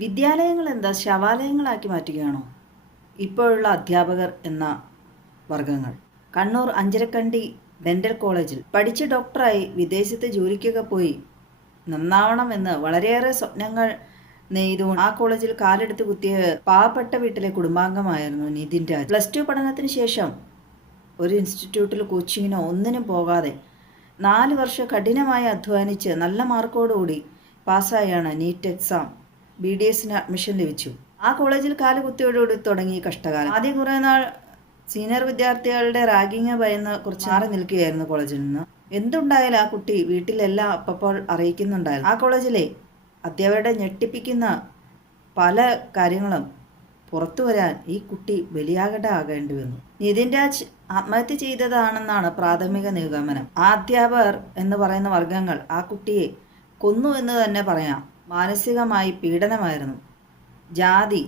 വിദ്യാലയങ്ങൾ എന്താ ശവാലയങ്ങളാക്കി മാറ്റുകയാണോ ഇപ്പോഴുള്ള അധ്യാപകർ എന്ന വർഗങ്ങൾ? കണ്ണൂർ അഞ്ചരക്കണ്ടി ഡെന്റൽ കോളേജിൽ പഠിച്ച് ഡോക്ടറായി വിദേശത്ത് ജോലിക്കൊക്കെ പോയി നന്നാവണമെന്ന് വളരെയേറെ സ്വപ്നങ്ങൾ നെയ്തു ആ കോളേജിൽ കാലെടുത്ത് കുത്തിയ പാവപ്പെട്ട വീട്ടിലെ കുടുംബാംഗമായിരുന്നു നിതിൻ രാജ്. +2 പഠനത്തിന് ശേഷം ഒരു ഇൻസ്റ്റിറ്റ്യൂട്ടിൽ കോച്ചിങ്ങിനോ ഒന്നിനും പോകാതെ 4 വർഷം കഠിനമായി അധ്വാനിച്ച് നല്ല മാർക്കോടുകൂടി പാസ്സായാണ് നീറ്റ് എക്സാം BDSന് അഡ്മിഷൻ ലഭിച്ചു. ആ കോളേജിൽ കാലുകുത്തിയോടുകൂടി തുടങ്ങി കഷ്ടകാലം. ആദ്യം കുറേ നാൾ സീനിയർ വിദ്യാർത്ഥികളുടെ റാഗിങ് ഭയന്ന് കുറച്ച് മാറി നിൽക്കുകയായിരുന്നു കോളേജിൽ നിന്ന്. എന്തുണ്ടായാലും ആ കുട്ടി വീട്ടിലെല്ലാം അപ്പോൾ അറിയിക്കുന്നുണ്ടായിരുന്നു. ആ കോളേജിലെ അധ്യാപകരുടെ ഞെട്ടിപ്പിക്കുന്ന പല കാര്യങ്ങളും പുറത്തു വരാൻ ഈ കുട്ടി ബലിയാകേണ്ടി വന്നു. നിതിൻ രാജ് ആത്മഹത്യ ചെയ്തതാണെന്നാണ് പ്രാഥമിക നിഗമനം. ആ അധ്യാപകർ എന്ന് പറയുന്ന വർഗങ്ങൾ ആ കുട്ടിയെ കൊന്നു എന്ന് തന്നെ പറയാം. മാനസികമായി പീഡനമായിരുന്നു. ജാതി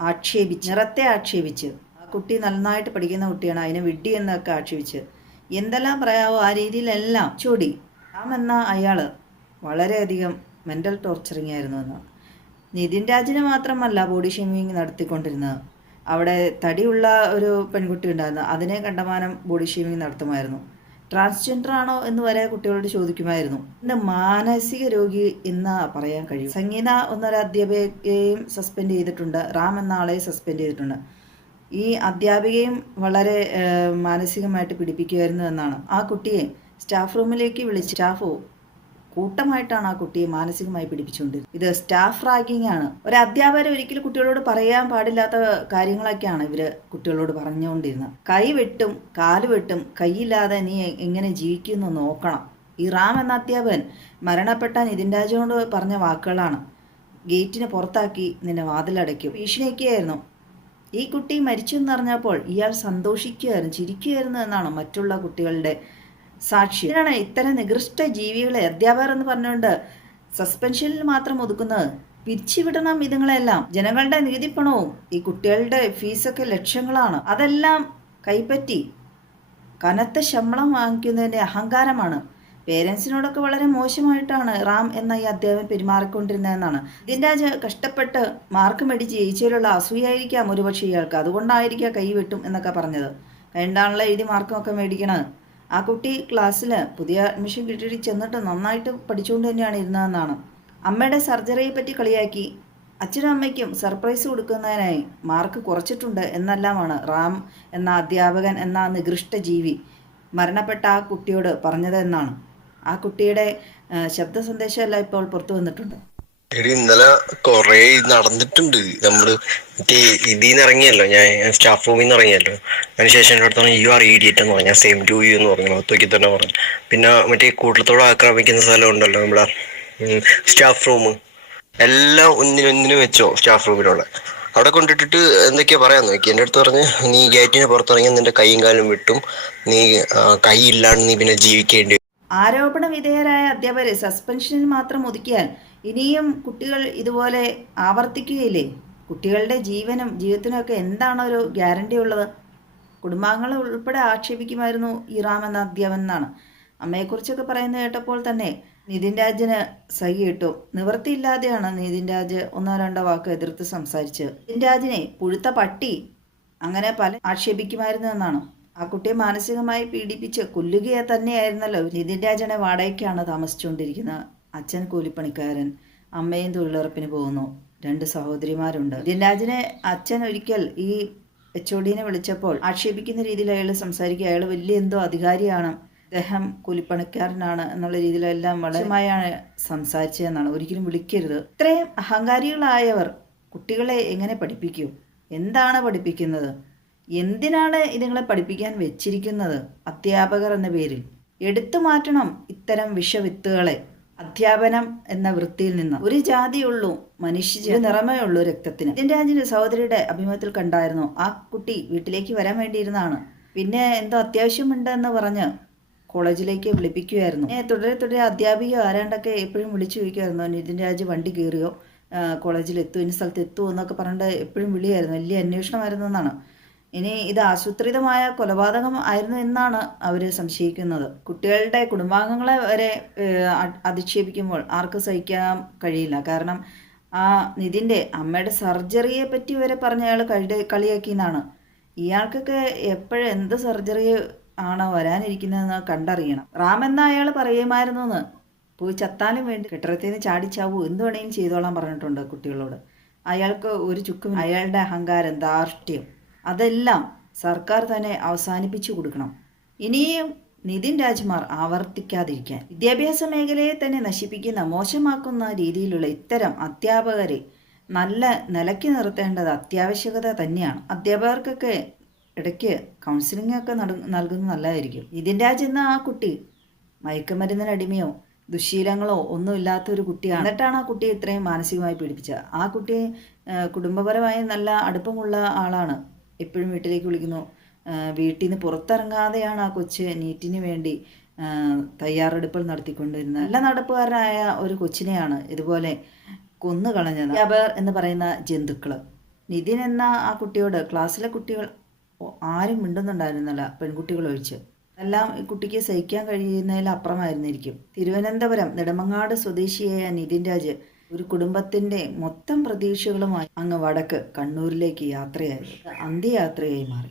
ആക്ഷേപിച്ച്, നിറത്തെ ആക്ഷേപിച്ച്, ആ കുട്ടി നന്നായിട്ട് പഠിക്കുന്ന കുട്ടിയാണ്, അതിനെ വിഡ്ഢി എന്നൊക്കെ ആക്ഷേപിച്ച് എന്തെല്ലാം പറയാവോ ആ രീതിയിലെല്ലാം ചൂടി. രാം എന്ന അയാൾ വളരെയധികം മെൻ്റൽ ടോർച്ചറിങ് ആയിരുന്നു എന്ന്. നിതിൻ രാജിന് മാത്രമല്ല ബോഡി ഷേമിങ് നടത്തിക്കൊണ്ടിരുന്നത്. അവിടെ തടിയുള്ള ഒരു പെൺകുട്ടി ഉണ്ടായിരുന്നു, അതിനെ കണ്ടമാനം ബോഡി ഷേമിങ് നടത്തുമായിരുന്നു. ട്രാൻസ്ജെൻഡർ ആണോ എന്ന് വരെ കുട്ടികളോട് ചോദിക്കുമായിരുന്നു. ഇന്ന് മാനസിക രോഗി എന്ന് പറയാൻ കഴിയും. സംഗീത എന്നൊരു അധ്യാപികയെയും സസ്പെൻഡ് ചെയ്തിട്ടുണ്ട്, റാം എന്ന ആളെയും സസ്പെൻഡ് ചെയ്തിട്ടുണ്ട്. ഈ അധ്യാപികയും വളരെ മാനസികമായിട്ട് പീഡിപ്പിക്കുമായിരുന്നു എന്നാണ്. ആ കുട്ടിയെ സ്റ്റാഫ് റൂമിലേക്ക് വിളിച്ച് സ്റ്റാഫ് കൂട്ടമായിട്ടാണ് ആ കുട്ടിയെ മാനസികമായി പിടിപ്പിച്ചുകൊണ്ടിരുന്നത്. ഇത് സ്റ്റാഫ് റാഗിങ് ആണ്. ഒരു അധ്യാപകർ ഒരിക്കലും കുട്ടികളോട് പറയാൻ പാടില്ലാത്ത കാര്യങ്ങളൊക്കെയാണ് ഇവര് കുട്ടികളോട് പറഞ്ഞുകൊണ്ടിരുന്നത്. കൈ വെട്ടും കാല് വെട്ടും, കൈയില്ലാതെ നീ എങ്ങനെ ജീവിക്കുമെന്ന് നോക്കണം. ഈ റാം എന്ന അധ്യാപകൻ മരണപ്പെട്ട നിതിൻ രാജിനോട് പറഞ്ഞ വാക്കുകളാണ്. ഗേറ്റിന് പുറത്താക്കി നിന്നെ വാതിലടയ്ക്കും, ഭീഷണിയൊക്കെയായിരുന്നു. ഈ കുട്ടി മരിച്ചു എന്നറിഞ്ഞപ്പോൾ ഇയാൾ സന്തോഷിക്കുകയായിരുന്നു, ചിരിക്കുകയായിരുന്നു എന്നാണ് മറ്റുള്ള കുട്ടികളുടെ സാക്ഷി. ഇതിനാണ് ഇത്തരം നികൃഷ്ട ജീവികളെ അധ്യാപകർ എന്ന് പറഞ്ഞുകൊണ്ട് സസ്പെൻഷനിൽ മാത്രം ഒതുക്കുന്നത്. പിരിച്ചുവിടണം ഇതുങ്ങളെല്ലാം. ജനങ്ങളുടെ നികുതിപ്പണവും ഈ കുട്ടികളുടെ ഫീസൊക്കെ ലക്ഷങ്ങളാണ്, അതെല്ലാം കൈപ്പറ്റി കനത്ത ശമ്പളം വാങ്ങിക്കുന്നതിൻ്റെ അഹങ്കാരമാണ്. പേരൻസിനോടൊക്കെ വളരെ മോശമായിട്ടാണ് റാം എന്ന ഈ അധ്യാപകൻ പെരുമാറിക്കൊണ്ടിരുന്നതെന്നാണ്. നിതിൻ രാജ് കഷ്ടപ്പെട്ട് മാർക്ക് മേടിച്ച് ജയിച്ചതിലുള്ള അസൂയായിരിക്കാം ഒരുപക്ഷെ ഇയാൾക്ക്, അതുകൊണ്ടായിരിക്കാം കൈ വെട്ടും എന്നൊക്കെ പറഞ്ഞത്. കഴിഞ്ഞാണല്ലോ എഴുതി മാർക്കൊക്കെ മേടിക്കണത്. ആ കുട്ടി ക്ലാസ്സിൽ പുതിയ അഡ്മിഷൻ കിട്ടിയിട്ട് ചെന്നിട്ട് നന്നായിട്ട് പഠിച്ചുകൊണ്ട് തന്നെയാണ് ഇരുന്നതെന്നാണ്. അമ്മയുടെ സർജറിയെ പറ്റി കളിയാക്കി അച്ഛനും അമ്മയ്ക്കും സർപ്രൈസ് കൊടുക്കുന്നതിനായി മാർക്ക് കുറച്ചിട്ടുണ്ട് എന്നെല്ലാമാണ് റാം എന്ന അധ്യാപകൻ എന്ന നികൃഷ്ട ജീവി മരണപ്പെട്ട ആ കുട്ടിയോട് പറഞ്ഞത് എന്നാണ്. ആ കുട്ടിയുടെ ശബ്ദ സന്ദേശമെല്ലാം ഇപ്പോൾ പുറത്തു വന്നിട്ടുണ്ട്. എടി ഇന്നലെ കൊറേ നടന്നിട്ടുണ്ട്. നമ്മള് മറ്റേ ഇതിന്ന് ഇറങ്ങിയല്ലോ, ഞാൻ സ്റ്റാഫ് റൂമിൽ നിന്ന് ഇറങ്ങിയല്ലോ. അതിനുശേഷം എൻ്റെ അടുത്താണ് യു ആർ ഇഡിയറ്റ് എന്ന് പറഞ്ഞു, ഞാൻ സെയിം ടു യു എന്ന് പറഞ്ഞു, ഒത്തുക്കി തന്നെ പറഞ്ഞു. പിന്നെ മറ്റേ കൂട്ടത്തോടെ ആക്രമിക്കുന്ന സ്ഥലം ഉണ്ടല്ലോ നമ്മളെ സ്റ്റാഫ് റൂം, എല്ലാം ഒന്നിനൊന്നിനും വെച്ചോ സ്റ്റാഫ് റൂമിലുള്ള അവിടെ കൊണ്ടിട്ടിട്ട് എന്തൊക്കെയാ പറയാൻ നോക്കി. എൻ്റെ അടുത്ത് പറഞ്ഞ് നീ ഗേറ്റിന് പുറത്തിറങ്ങി നിന്റെ കൈയും കാലും വിട്ടും, നീ കൈ ഇല്ലാണ്ട് നീ പിന്നെ ജീവിക്കേണ്ടി. ആരോപണ വിധേയരായ അധ്യാപകരെ സസ്പെൻഷനിൽ മാത്രം ഒതുക്കിയാൽ ഇനിയും കുട്ടികൾ ഇതുപോലെ ആവർത്തിക്കുകയില്ലേ? കുട്ടികളുടെ ജീവിതത്തിനും ഒക്കെ എന്താണ് ഒരു ഗ്യാരണ്ടി ഉള്ളത്? കുടുംബാംഗങ്ങൾ ഉൾപ്പെടെ ആക്ഷേപിക്കുമായിരുന്നു ഈ റാം എന്ന അധ്യാപകൻ എന്നാണ്. അമ്മയെക്കുറിച്ചൊക്കെ പറയുന്നത് കേട്ടപ്പോൾ തന്നെ നിതിൻ രാജിന് സഹി കിട്ടും. നിവൃത്തിയില്ലാതെയാണ് നിതിൻ രാജ് ഒന്നോ രണ്ടോ വാക്ക് എതിർത്ത് സംസാരിച്ചത്. നിതിൻ രാജിനെ പുഴുത്ത പട്ടി അങ്ങനെ പല ആക്ഷേപിക്കുമായിരുന്നു എന്നാണ്. ആ കുട്ടിയെ മാനസികമായി പീഡിപ്പിച്ച് കൊല്ലുക തന്നെയായിരുന്നല്ലോ. നിതിൻ രാജനെ വാടകയ്ക്കാണ് താമസിച്ചുകൊണ്ടിരിക്കുന്നത്. അച്ഛൻ കൂലിപ്പണിക്കാരൻ, അമ്മയും തൊഴിലുറപ്പിന് പോകുന്നു, 2 സഹോദരിമാരുണ്ട്. നിതിൻ രാജിനെ അച്ഛൻ ഒരിക്കൽ ഈ HOD വിളിച്ചപ്പോൾ ആക്ഷേപിക്കുന്ന രീതിയിൽ അയാൾ സംസാരിക്കുക, അയാൾ വലിയ എന്തോ അധികാരിയാണ്, അദ്ദേഹം കൂലിപ്പണിക്കാരനാണ് എന്നുള്ള രീതിയിലെല്ലാം വളരെമായാണ് സംസാരിച്ചതെന്നാണ്. ഒരിക്കലും വിളിക്കരുത്. ഇത്രയും അഹങ്കാരികളായവർ കുട്ടികളെ എങ്ങനെ പഠിപ്പിക്കൂ? എന്താണ് പഠിപ്പിക്കുന്നത്? എന്തിനാണ് ഇതുങ്ങളെ പഠിപ്പിക്കാൻ വെച്ചിരിക്കുന്നത്? അധ്യാപകർ എന്ന പേരിൽ എടുത്തു മാറ്റണം ഇത്തരം വിഷവിത്തുകളെ അധ്യാപനം എന്ന വൃത്തിയിൽ നിന്ന്. ഒരു ജാതിയുള്ളൂ മനുഷ്യ നിറമേ ഉള്ളൂ രക്തത്തിന്. നിതിൻ രാജിന്റെ സഹോദരിയുടെ അഭിമുഖത്തിൽ കണ്ടായിരുന്നു, ആ കുട്ടി വീട്ടിലേക്ക് വരാൻ വേണ്ടിയിരുന്നാണ്, പിന്നെ എന്തോ അത്യാവശ്യമുണ്ട് എന്ന് പറഞ്ഞ് കോളേജിലേക്ക് വിളിപ്പിക്കുമായിരുന്നു. തുടരെ അധ്യാപിക ആരാണ്ടൊക്കെ എപ്പോഴും വിളിച്ചു ചോദിക്കുമായിരുന്നു, നിതിൻ രാജ് വണ്ടി കയറിയോ, കോളേജിൽ എത്തുമോ, ഇന്ന സ്ഥലത്ത് എത്തുമോ എന്നൊക്കെ പറഞ്ഞിട്ട് എപ്പോഴും വിളിയായിരുന്നു. വലിയ അന്വേഷണമായിരുന്നു എന്നാണ്. ഇനി ഇത് ആസൂത്രിതമായ കൊലപാതകം ആയിരുന്നു എന്നാണ് അവർ സംശയിക്കുന്നത്. കുട്ടികളുടെ കുടുംബാംഗങ്ങളെ വരെ അധിക്ഷേപിക്കുമ്പോൾ ആർക്കും സഹിക്കാൻ കഴിയില്ല. കാരണം ആ നിതിൻ്റെ അമ്മയുടെ സർജറിയെ പറ്റി വരെ പറഞ്ഞ അയാൾ കളിയാക്കിയെന്നാണ്. ഇയാൾക്കൊക്കെ എപ്പോഴും എന്ത് സർജറി ആണോ വരാനിരിക്കുന്നതെന്ന് കണ്ടറിയണം. റാം എന്ന അയാൾ പറയുമായിരുന്നു എന്ന്, പോയി ചത്താലും വേണ്ടി കെട്ടിടത്തിൽ നിന്ന് ചാടിച്ചാവൂ, എന്ത് വേണമെങ്കിലും ചെയ്തോളാൻ പറഞ്ഞിട്ടുണ്ട് കുട്ടികളോട്. അയാൾക്ക് ഒരു ചുക്കും, അയാളുടെ അഹങ്കാരം, ധാർഷ്ട്യം അതെല്ലാം സർക്കാർ തന്നെ അവസാനിപ്പിച്ചു കൊടുക്കണം. ഇനിയും നിതിൻ രാജ്കുമാർ ആവർത്തിക്കാതിരിക്കാൻ. വിദ്യാഭ്യാസ മേഖലയെ തന്നെ നശിപ്പിക്കുന്ന, മോശമാക്കുന്ന രീതിയിലുള്ള ഇത്തരം അധ്യാപകരെ നല്ല നിലയ്ക്ക് നിർത്തേണ്ടത് അത്യാവശ്യകത തന്നെയാണ്. അധ്യാപകർക്കൊക്കെ ഇടയ്ക്ക് കൗൺസിലിംഗ് ഒക്കെ നൽകുന്നത് നല്ലതായിരിക്കും. നിതിൻ രാജ് എന്ന ആ കുട്ടി മയക്കുമരുന്നിനടിമയോ ദുശ്ശീലങ്ങളോ ഒന്നും ഇല്ലാത്തൊരു കുട്ടിയാണ്. എന്നിട്ടാണ് ആ കുട്ടിയെ ഇത്രയും മാനസികമായി പീഡിപ്പിച്ചത്. ആ കുട്ടി കുടുംബപരമായി നല്ല അടുപ്പമുള്ള ആളാണ്. എപ്പോഴും വീട്ടിലേക്ക് വിളിക്കുന്നു. വീട്ടിൽ നിന്ന് പുറത്തിറങ്ങാതെയാണ് ആ കൊച്ച് നീറ്റിന് വേണ്ടി തയ്യാറെടുപ്പുകൾ നടത്തിക്കൊണ്ടിരുന്നത്. നല്ല നടപ്പുകാരനായ ഒരു കൊച്ചിനെയാണ് ഇതുപോലെ കൊന്നുകളഞ്ഞത് അധ്യാപകർ എന്ന് പറയുന്ന ജന്തുക്കൾ. നിതിൻ എന്ന ആ കുട്ടിയോട് ക്ലാസ്സിലെ കുട്ടികൾ ആരും മിണ്ടുന്നുണ്ടായിരുന്നില്ല, പെൺകുട്ടികൾ ഒഴിച്ച്. എല്ലാം ഈ കുട്ടിക്ക് സഹിക്കാൻ കഴിയുന്നതിലപ്പുറമായിരുന്നിരിക്കും. തിരുവനന്തപുരം നെടുമങ്ങാട് സ്വദേശിയായ നിതിൻ രാജ് ഒരു കുടുംബത്തിൻ്റെ മൊത്തം പ്രതീക്ഷകളുമായി അങ്ങ് വടക്ക് കണ്ണൂരിലേക്ക് യാത്രയായി, അന്ത്യയാത്രയായി മാറി.